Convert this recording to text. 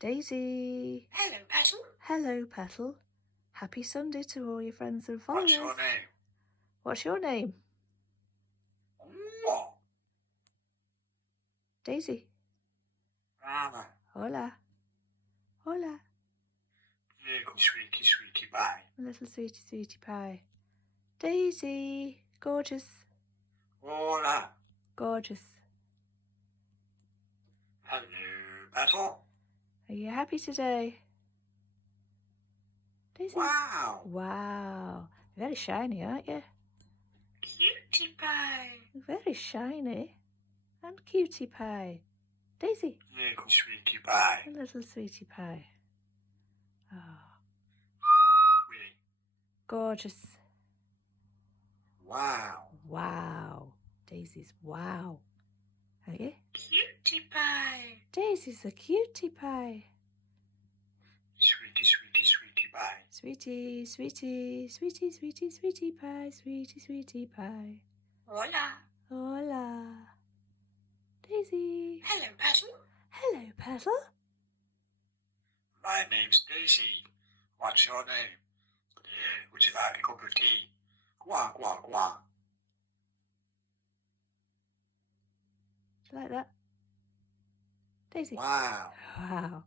Daisy. Hello, Petal. Hello, Petal. Happy Sunday to all your friends and followers. What's your name? What's your name? What? Daisy. Rama. Hola. Hola. Little sweetie pie. Little sweetie pie. Daisy. Gorgeous. Hola. Gorgeous. Hello, Petal. Are you happy today? Daisy? Wow. Wow. Very shiny, aren't you? Cutie pie. Very shiny. And cutie pie. Daisy. Little sweetie pie. A little sweetie pie. Oh. Really? Gorgeous. Wow. Wow. Daisy's wow. Are you? Cutie pie. Daisy's a cutie pie. Sweetie pie. Sweetie pie. Sweetie pie. Hola. Hola. Daisy. Hello, Petal. Hello, Petal. My name's Daisy. What's your name? Would you like a cup of tea? Quack, quack, quack. Like that. Daisy. Wow. Wow.